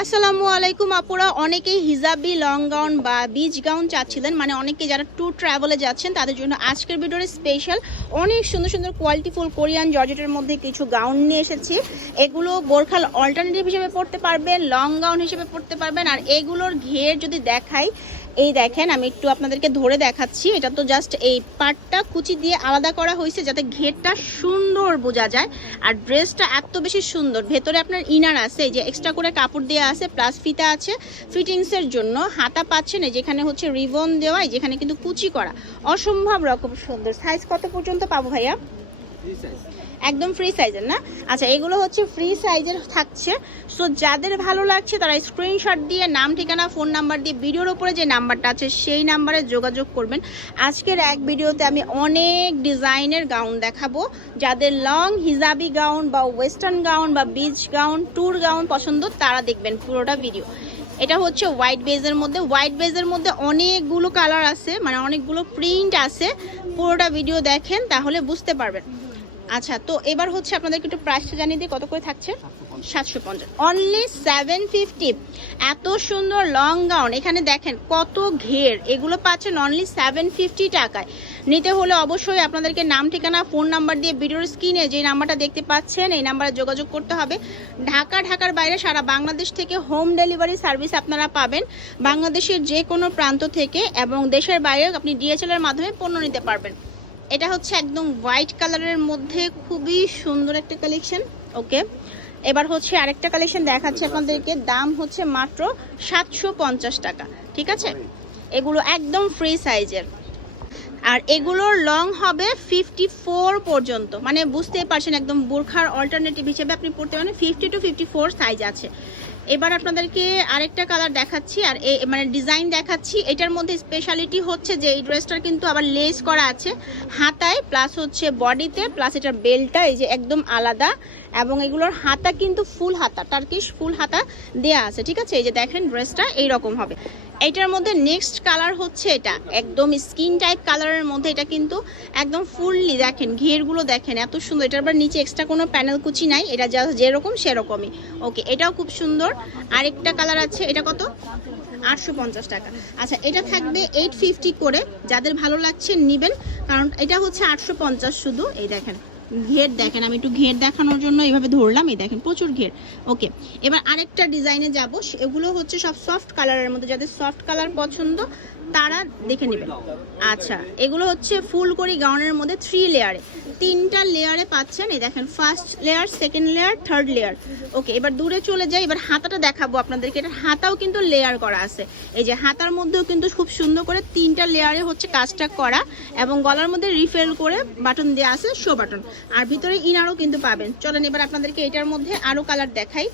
আসসালামু আলাইকুম, আপুরা। অনেকেই হিজাবি লং গাউন বা বিচ গাউন চাচ্ছিলেন। মানে অনেকে যারা ট্যুর ট্রাভেলে যাচ্ছেন, তাদের জন্য আজকের ভিডিওর স্পেশাল অনেক সুন্দর সুন্দর কোয়ালিটিফুল কোরিয়ান জর্জেটের মধ্যে কিছু গাউন নিয়ে এসেছি। এগুলো বোরখাল অল্টারনেটিভ হিসেবে পড়তে পারবেন লং গাউন হিসেবে পড়তে পারবেন। আর এগুলোর ঘের যদি দেখাই এই দেখেন, আমি একটু আপনাদেরকে ধরে দেখাচ্ছি। এটা তো জাস্ট এই পাটটা কুচি দিয়ে আলাদা করা হয়েছে যাতে ঘেরটা সুন্দর বোঝা যায়। আর ড্রেসটা এত বেশি সুন্দর। ভেতরে আপনার ইনার আছে যে এক্সট্রা করে কাপড় দেওয়া আছে প্লাস ফিতা আছে। ফিটিংসের জন্য হাতা পাচ্ছেন যেখানে হচ্ছে রিবন দেওয়া যেখানে কিন্তু কুচি করা। অসম্ভব রকম সুন্দর। সাইজ কত পর্যন্ত পাবো ভাইয়া? একদম ফ্রি সাইজের না? আচ্ছা এগুলো হচ্ছে ফ্রি সাইজের থাকছে। সো যাদের ভালো লাগছে, তারা স্ক্রিনশট দিয়ে নাম, ঠিকানা ফোন নাম্বার দিয়ে ভিডিওর উপরে যে নাম্বারটা আছে, সেই নাম্বারে যোগাযোগ করবেন। আজকের এক ভিডিওতে আমি অনেক ডিজাইনের গাউন দেখাবো। যাদের লং হিজাবি গাউন বা ওয়েস্টার্ন গাউন বা বিচ গাউন ট্যুর গাউন পছন্দ, তারা দেখবেন পুরোটা ভিডিও এটা হচ্ছে হোয়াইট বেজের মধ্যে। হোয়াইট বেজের মধ্যে অনেকগুলো কালার আছে মানে অনেকগুলো প্রিন্ট আছে। পুরোটা ভিডিও দেখেন, তাহলে বুঝতে পারবেন। আচ্ছা তো এবার হচ্ছে আপনাদেরকে একটু প্রাইসটা জানিয়ে দিই কত করে থাকছে? সাতশো পঞ্চাশ। অনলি সেভেন ফিফটি এত সুন্দর লং গাউন এখানে দেখেন কত ঘের। এগুলো পাচ্ছেন অনলি সেভেন ফিফটি টাকায়। নিতে হলে অবশ্যই আপনাদেরকে নাম ঠিকানা ফোন নাম্বার দিয়ে ভিডিওর স্ক্রিনে যে নাম্বারটা দেখতে পাচ্ছেন এই নাম্বারে যোগাযোগ করতে হবে। ঢাকা ঢাকার বাইরে সারা বাংলাদেশ থেকে হোম ডেলিভারি সার্ভিস আপনারা পাবেন। বাংলাদেশের যে কোনো প্রান্ত থেকে এবং দেশের বাইরে আপনি ডিএচএল এর মাধ্যমে পণ্য নিতে পারবেন। এটা হচ্ছে একদম হোয়াইট কালারের মধ্যে খুবই সুন্দর একটা কালেকশন ওকে এবার হচ্ছে আরেকটা কালেকশন দেখাচ্ছে আপনাদেরকে, দাম হচ্ছে মাত্র সাতশো পঞ্চাশ টাকা, ঠিক আছে? এগুলো একদম ফ্রি সাইজের আর এগুলোর লং হবে ফিফটি পর্যন্ত মানে বুঝতেই পারছেন একদম বোরখার অল্টারনেটিভ হিসেবে আপনি পড়তে পারেন ফিফটি টু ফিফটি সাইজ আছে। এবার আপনাদেরকে আরেকটা কালার দেখাচ্ছি, আর মানে ডিজাইন দেখাচ্ছি। এটার মধ্যে স্পেশালিটি হচ্ছে যে এই ড্রেসটার কিন্তু আবার লেস করা আছে হাতায় প্লাস হচ্ছে বডিতে প্লাস এটার বেলটা এই যে একদম আলাদা। এবং এগুলোর হাতা কিন্তু ফুল হাতা টার্কিশ ফুল হাতা দেয়া আছে, ঠিক আছে? এই যে দেখেন ড্রেসটা এইরকম হবে। এটার মধ্যে নেক্সট কালার হচ্ছে এটা। একদম স্কিন টাইপ কালারের মধ্যে এটা কিন্তু একদম ফুললি দেখেন, ঘেরগুলো দেখেন, এত সুন্দর। এটার আবার নিচে এক্সট্রা কোনো প্যানেল কুচি নাই, এটা যা যেরকম সেরকমই। ওকে এটাও খুব সুন্দর। আরেকটা কালার আছে, এটা কত? আটশো পঞ্চাশ টাকা। আচ্ছা এটা থাকবে এইট ফিফটি করে। যাদের ভালো লাগছে, নেবেন। কারণ এটা হচ্ছে আটশো পঞ্চাশ শুধু। এই দেখেন ঘের দেখেন, আমি একটু ঘের দেখানোর জন্য এইভাবে ধরলাম, এই দেখেন প্রচুর ঘের। ওকে এবার আরেকটা ডিজাইনে যাব এগুলো হচ্ছে সব সফট কালারের মধ্যে, যাদের সফট কালার পছন্দ, তারা দেখে নেবেন। আচ্ছা এগুলো হচ্ছে ফুল করি গাউনের মধ্যে থ্রি লেয়ারে তিনটা লেয়ারে পাচ্ছেন, এই দেখেন first layer second layer third layer okay এবার দূরে চলে যাই, এবার হাতাটা দেখাবো আপনাদেরকে। এটা হাতাও কিন্তু লেয়ার করা আছে। এই যে হাতার মধ্যেও কিন্তু খুব সুন্দর করে তিনটা লেয়ারে হচ্ছে কাজটা করা এবং গলার মধ্যে রিফেল করে বাটন দেওয়া আছে শো বাটন আর ভিতরে ইনারও কিন্তু পাবেন। চলেন এবার আপনাদেরকে এটার মধ্যে আরও কালার দেখাই।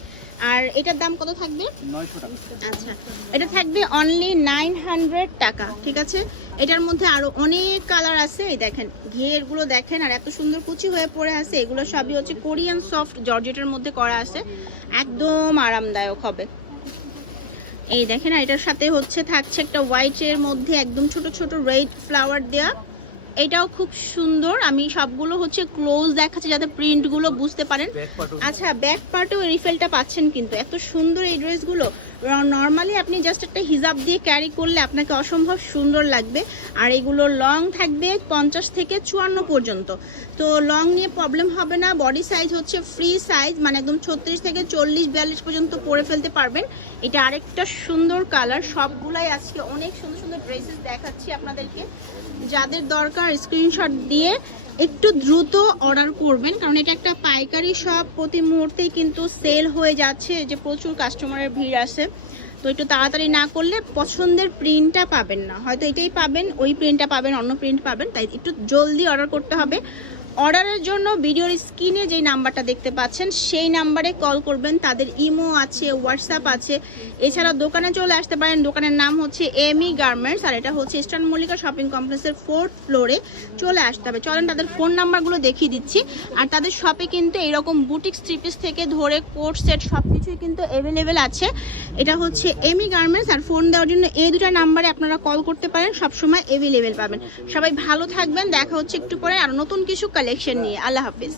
আর এটার দাম কত থাকবে? আচ্ছা এটা থাকবে অনলি নাইন হান্ড্রেড টাকা ঠিক আছে? এটার মধ্যে আরও অনেক কালার আছে এই দেখেন ঘেরগুলো দেখেন আর এত সুন্দর কুচি হয়ে পড়ে আছে এগুলো সবই হচ্ছে কোরিয়ান সফট জর্জেটের মধ্যে করা আছে একদম আরামদায়ক হবে। এই দেখেন আর এটার সাথে হচ্ছে থাকছে একটা হোয়াইটের মধ্যে একদম ছোট ছোট রেড ফ্লাওয়ার দেওয়া এটাও খুব সুন্দর। আমি সবগুলো হচ্ছে ক্লোজ দেখাচ্ছি যাতে প্রিন্টগুলো বুঝতে পারেন। আচ্ছা ব্যাক পার্টেও রিফেলটা পাচ্ছেন কিন্তু। এত সুন্দর এই ড্রেসগুলো নর্মালি আপনি জাস্ট একটা হিজাব দিয়ে ক্যারি করলে আপনাকে অসম্ভব সুন্দর লাগবে। আর এগুলো লং থাকবে পঞ্চাশ থেকে চুয়ান্ন পর্যন্ত। তো লং নিয়ে প্রবলেম হবে না। বডি সাইজ হচ্ছে ফ্রি সাইজ মানে একদম ছত্রিশ থেকে চল্লিশ বিয়াল্লিশ পর্যন্ত পরে ফেলতে পারবেন। এটা আরেকটা সুন্দর কালার সবগুলাই আজকে অনেক সুন্দর সুন্দর ড্রেসেস দেখাচ্ছি আপনাদেরকে। যাদের দরকার স্ক্রিনশট দিয়ে একটু দ্রুত অর্ডার করবেন। কারণ এটা একটা পাইকারি শপ প্রতি মুহূর্তেই কিন্তু সেল হয়ে যাচ্ছে। যে প্রচুর কাস্টমারের ভিড় আসে তো একটু তাড়াতাড়ি না করলে পছন্দের প্রিন্টটা পাবেন না। হয়তো এটাই পাবেন, ওই প্রিন্টটা পাবেন, অন্য প্রিন্ট পাবেন। তাই একটু জলদি অর্ডার করতে হবে। অর্ডারের জন্য ভিডিওর স্ক্রিনে যে নাম্বারটা দেখতে পাচ্ছেন, সেই নাম্বারে কল করবেন। তাদের ইমো আছে, হোয়াটসঅ্যাপ আছে। এছাড়া দোকানে চলে আসতে পারেন। দোকানের নাম হচ্ছে এমি গার্মেন্টস, আর এটা হচ্ছে ইস্টার্ন মল্লিকা শপিং কমপ্লেক্সের ফোর্থ ফ্লোরে চলে আসতে হবে। চলেন, তাদের ফোন নাম্বারগুলো দেখিয়ে দিচ্ছি। আর তাদের শপে কিন্তু এরকম বুটিক স্ট্রিপিস থেকে ধরে কোট সেট সব কিছুই কিন্তু অ্যাভেলেবেল আছে। এটা হচ্ছে এমি গার্মেন্টস, আর ফোন দেওয়ার জন্য এই দুটা নাম্বারে আপনারা কল করতে পারেন। সবসময় অ্যাভেলেবেল পাবেন। সবাই ভালো থাকবেন। দেখা হচ্ছে একটু পরে। আর নতুন কিছু কালেকশন নিয়ে আল্লাহ হাফিজ